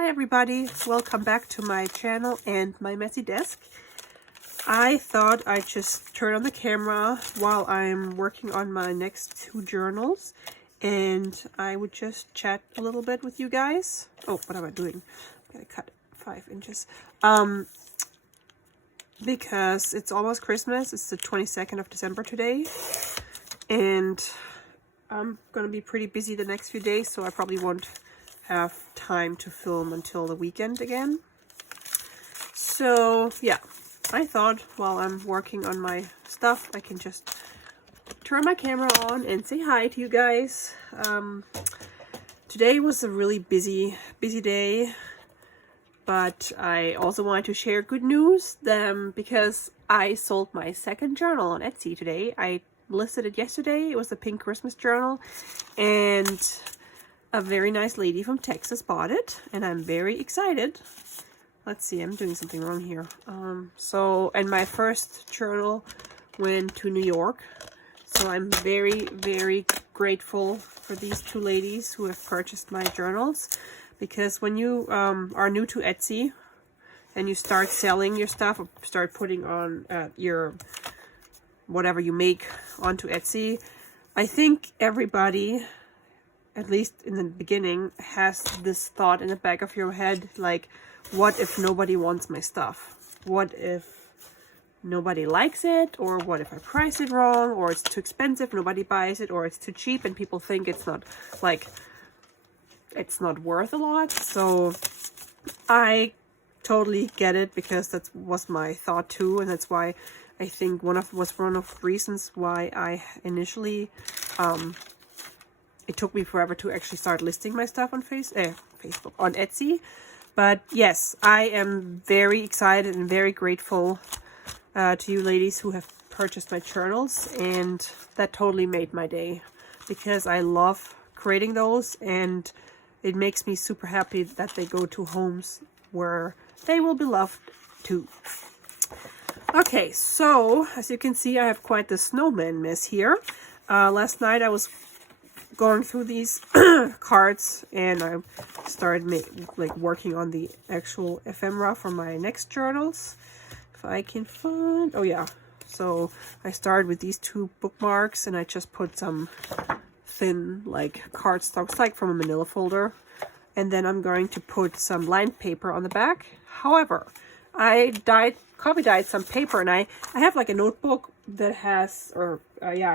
Hi everybody, welcome back to my channel and my messy desk. I thought I'd just turn on the camera while I'm working on my next two journals and I would just chat a little bit with you guys. Oh, what am I doing? I gotta cut 5 inches. Because it's almost Christmas. It's the 22nd of December today and I'm gonna be pretty busy the next few days, so I probably won't have time to film until the weekend again. So yeah, I thought while I'm working on my stuff, I can just turn my camera on and say hi to you guys. Today was a really busy day, but I also wanted to share good news because I sold my second journal on Etsy today. I listed it yesterday. It was a pink Christmas journal, and a very nice lady from Texas bought it, and I'm very excited. Let's see, I'm doing something wrong here. And my first journal went to New York, so I'm very grateful for these two ladies who have purchased my journals, because when you are new to Etsy and you start selling your stuff or start putting on your whatever you make onto Etsy, I think everybody, at least in the beginning, has this thought in the back of your head, like, what if nobody wants my stuff? What if nobody likes it? Or what if I price it wrong? Or it's too expensive, nobody buys it? Or it's too cheap and people think it's not, like, it's not worth a lot? So I totally get it, because that was my thought too, and that's why I think one of the reasons why I initially it took me forever to actually start listing my stuff on Facebook, on Etsy. But yes, I am very excited and very grateful to you ladies who have purchased my journals, and that totally made my day, because I love creating those and it makes me super happy that they go to homes where they will be loved too. Okay, so as you can see, I have quite the snowman mess here. Last night I was going through these cards and I started working on the actual ephemera for my next journals. If I can find, oh yeah, so I started with these two bookmarks and I just put some thin cardstocks, like from a manila folder, and then I'm going to put some lined paper on the back. However, I copy dyed some paper, and I have like a notebook that has, a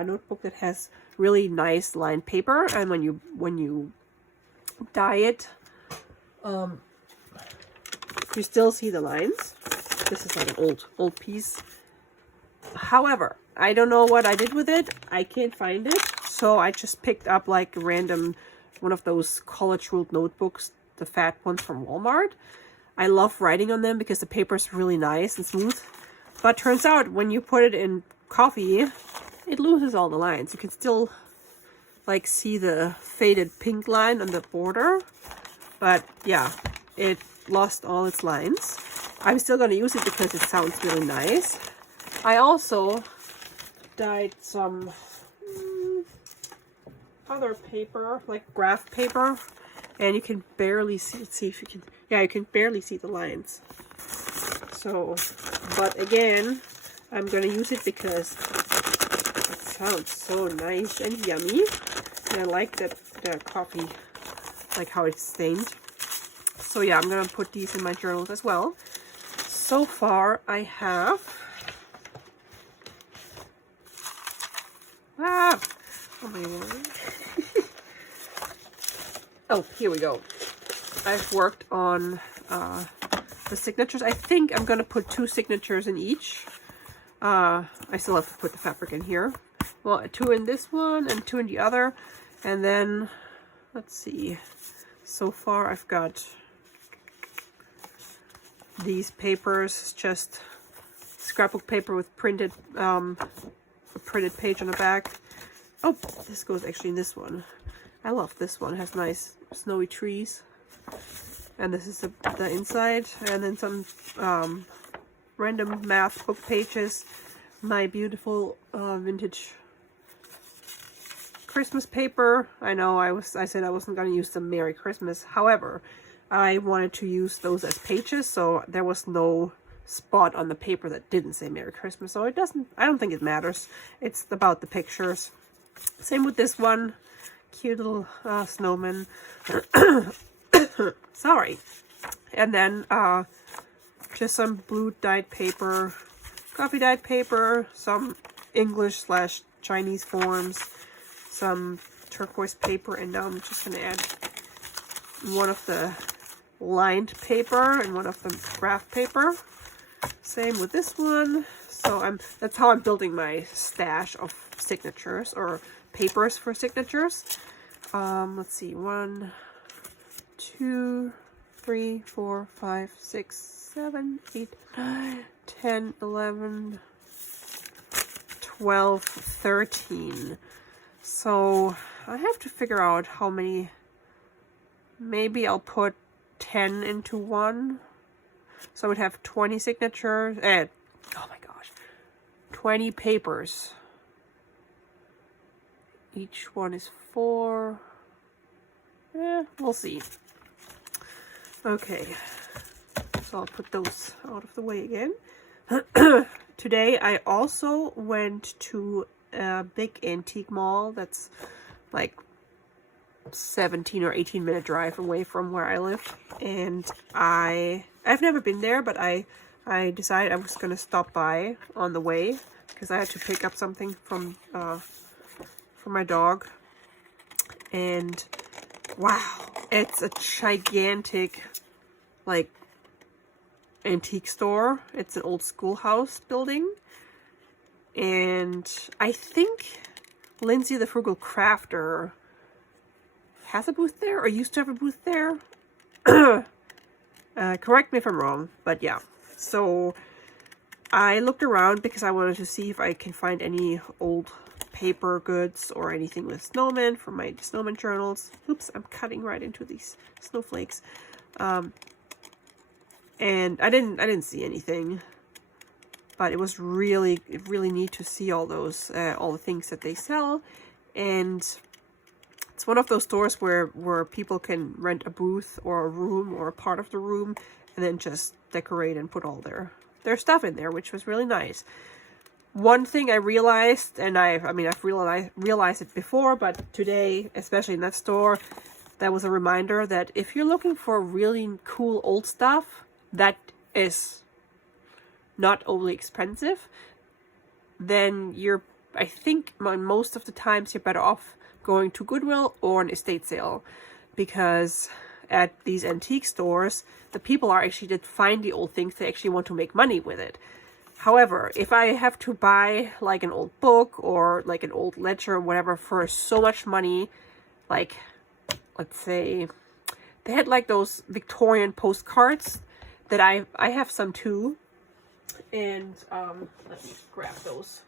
notebook that has really nice lined paper, and when you dye it, you still see the lines. This is like an old piece. However, I don't know what I did with it. I can't find it, so I just picked up like a random one of those college ruled notebooks, the fat ones from Walmart. I love writing on them because the paper is really nice and smooth. But turns out when you put it in coffee, it loses all the lines. You can still like see the faded pink line on the border. But yeah, it lost all its lines. I'm still going to use it because it sounds really nice. I also dyed some other paper, like graph paper, and you can barely see it. See if you can, yeah, you can barely see the lines. So, but again, I'm gonna use it because it sounds so nice and yummy, and I like that the coffee, like how it's stained. So yeah, I'm gonna put these in my journals as well. So far, I have oh my god. Oh, here we go. I've worked on the signatures. I think I'm going to put 2 signatures in each. I still have to put the fabric in here. Well, 2 in this one and 2 in the other. And then, let's see. So far, I've got these papers, just scrapbook paper with printed, a printed page on the back. Oh, this goes actually in this one. I love this one. It has nice snowy trees. And this is the inside. And then some random math book pages. My beautiful vintage Christmas paper. I know I said I wasn't going to use the Merry Christmas. However, I wanted to use those as pages, so there was no spot on the paper that didn't say Merry Christmas. So it doesn't, I don't think it matters. It's about the pictures. Same with this one. Cute little snowman. Sorry. And then just some blue dyed paper, coffee dyed paper, some English/Chinese forms, some turquoise paper, and now I'm just going to add one of the lined paper and one of the craft paper. Same with this one. So that's how I'm building my stash of signatures or papers for signatures. Let's see, 1, 2, 3, 4, 5, 6, 7, 8, 9, 10, 11, 12, 13. So I have to figure out how many. Maybe I'll put 10 into one. So I would have 20 signatures. Oh my gosh. 20 papers. Each one is 4. We'll see. Okay. So I'll put those out of the way again. Today I also went to a big antique mall that's like 17 or 18-minute drive away from where I live, and I've never been there, but I decided I was gonna stop by on the way because I had to pick up something from my dog. And wow, it's a gigantic like antique store. It's an old schoolhouse building, and I think Lindsay the Frugal Crafter has a booth there, or used to have a booth there. Correct me if I'm wrong, but yeah. So I looked around because I wanted to see if I can find any old paper goods or anything with snowmen for my snowman journals. Oops, I'm cutting right into these snowflakes. And I didn't see anything, but it was really neat to see all those all the things that they sell. And it's one of those stores where people can rent a booth or a room or a part of the room and then just decorate and put all their stuff in there, which was really nice. One thing I realized, and I've realized it before, but today, especially in that store, that was a reminder that if you're looking for really cool old stuff that is not overly expensive, then I think most of the times you're better off going to Goodwill or an estate sale, because at these antique stores, the people are actually that find the old things, they actually want to make money with it. However, if I have to buy like an old book or like an old ledger or whatever for so much money, like let's say they had like those Victorian postcards that I have some too, and let me grab those.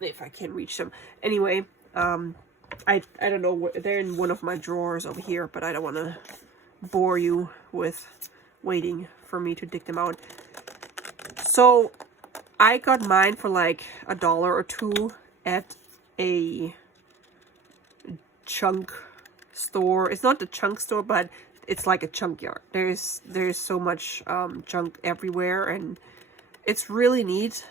If I can reach them. Anyway, I don't know, they're in one of my drawers over here, but I don't want to bore you with waiting for me to dig them out. So I got mine for like $1 or $2 at a chunk store. It's not the chunk store, but it's like a junkyard. There's so much junk everywhere, and it's really neat.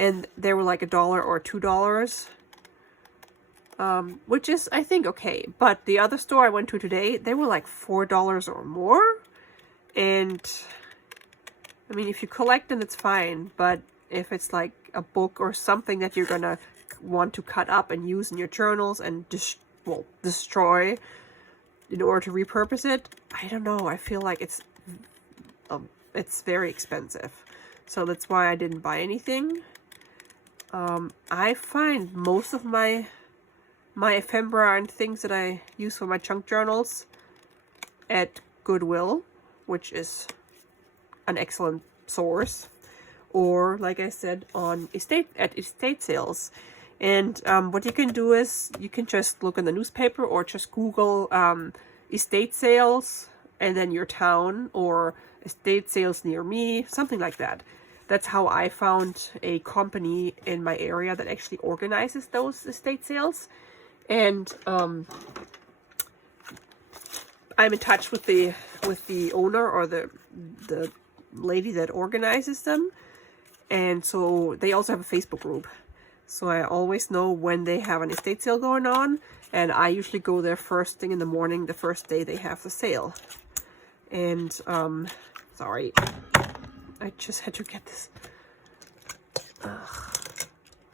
And they were like $1 or $2, which is, I think, okay. But the other store I went to today, they were like $4 or more. And I mean, if you collect them, it's fine. But if it's like a book or something that you're gonna want to cut up and use in your journals and destroy in order to repurpose it, I don't know. I feel like it's very expensive. So that's why I didn't buy anything. I find most of my ephemera and things that I use for my junk journals at Goodwill, which is an excellent source, or like I said, on estate sales. And what you can do is you can just look in the newspaper or just Google estate sales and then your town, or estate sales near me, something like that. that's how I found a company in my area that actually organizes those estate sales. And I'm in touch with the owner, or the lady that organizes them. And so they also have a Facebook group. So I always know when they have an estate sale going on. And I usually go there first thing in the morning, the first day they have the sale. And, sorry, I just had to get this.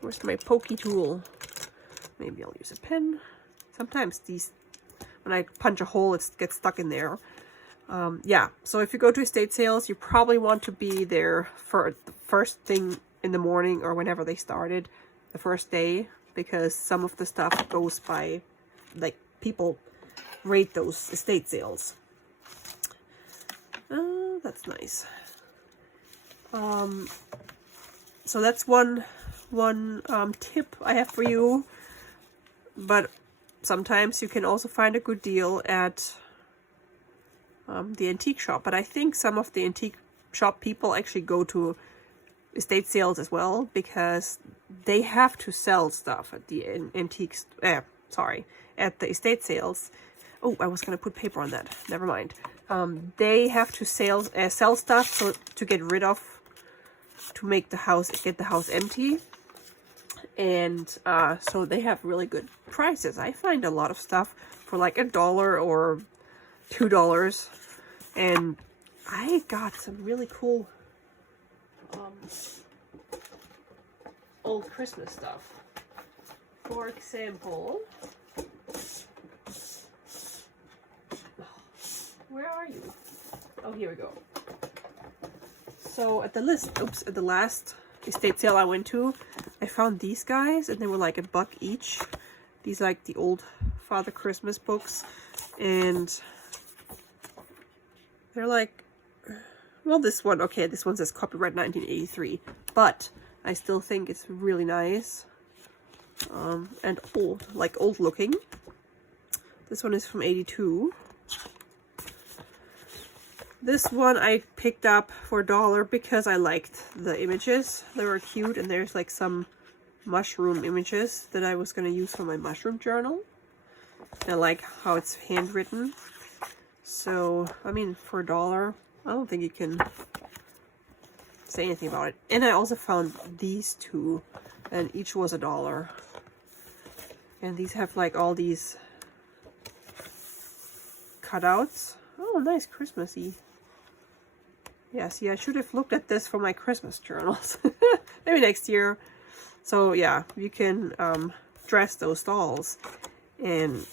Where's my pokey tool? Maybe I'll use a pen. Sometimes these, when I punch a hole, it gets stuck in there. Yeah, so if you go to estate sales, you probably want to be there for the first thing in the morning, or whenever they started, the first day, because some of the stuff goes by, like, people rate those estate sales. That's nice. So that's one tip I have for you. But sometimes you can also find a good deal at the antique shop. But I think some of the antique shop people actually go to estate sales as well, because they have to sell stuff at the antiques. At the estate sales. Oh, I was gonna put paper on that. Never mind. They have to sell stuff so to get rid of, to make the house, get the house empty. And so they have really good prices. I find a lot of stuff for like $1 or $2, and I got some really cool old Christmas stuff. For example, where are you? Oh, here we go. So at the last estate sale I went to, I found these guys, and they were like $1 each. These are like the old Father Christmas books, and they're like, well, this one says copyright 1983, but I still think it's really nice, and old looking. This one is from 82. This one I picked up for $1 because I liked the images. They were cute, and there's like some mushroom images that I was going to use for my mushroom journal. I like how it's handwritten. So, I mean, for $1, I don't think you can say anything about it. And I also found these two, and each was $1. And these have like all these cutouts. Oh, nice, Christmassy. Yeah, see, I should have looked at this for my Christmas journals. Maybe next year. So yeah, you can dress those dolls. And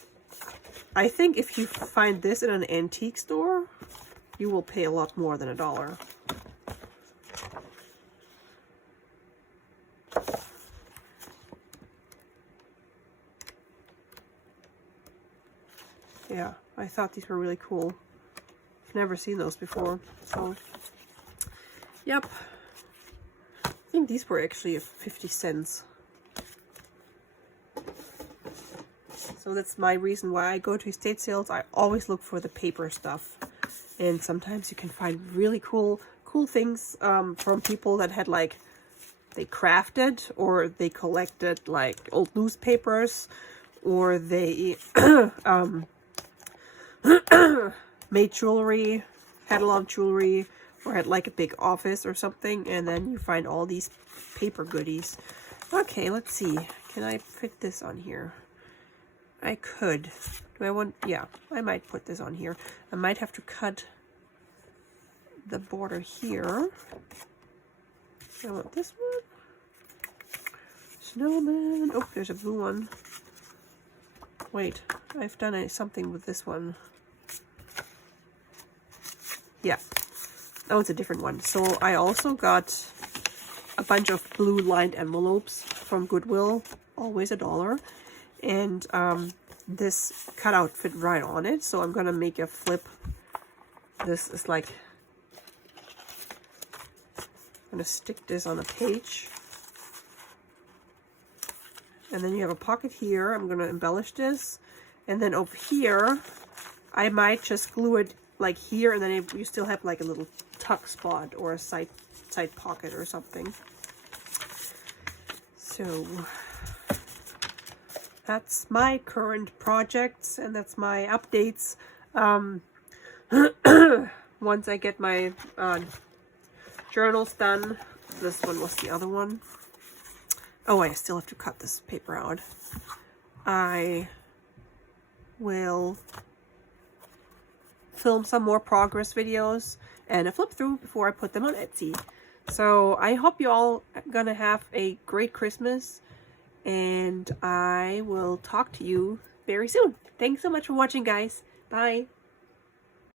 I think if you find this in an antique store, you will pay a lot more than $1. Yeah, I thought these were really cool. I've never seen those before, so yep. I think these were actually 50 cents. So that's my reason why I go to estate sales. I always look for the paper stuff, and sometimes you can find really cool things from people that had, like, they crafted, or they collected like old newspapers, or they made jewelry, had a lot of jewelry, or had like a big office or something, and then you find all these paper goodies. Okay, let's see. Can I fit this on here? I could. Do I want... Yeah, I might put this on here. I might have to cut the border here. I want this one. Snowman. Oh, there's a blue one. Wait, I've done something with this one. Yeah. Oh, it's a different one. So I also got a bunch of blue lined envelopes from Goodwill, always $1. And this cutout fit right on it, so I'm gonna make a flip. This is like, I'm gonna stick this on a page. And then you have a pocket here. I'm gonna embellish this. And then over here, I might just glue it like here, and then you still have like a little tuck spot or a side outside pocket or something. So that's my current projects, and that's my updates. Once I get my journals done. This one was the other one. Oh, I still have to cut this paper out. I will film some more progress videos and a flip through before I put them on Etsy. So I hope you all are gonna have a great Christmas, and I will talk to you very soon. Thanks so much for watching, guys. Bye.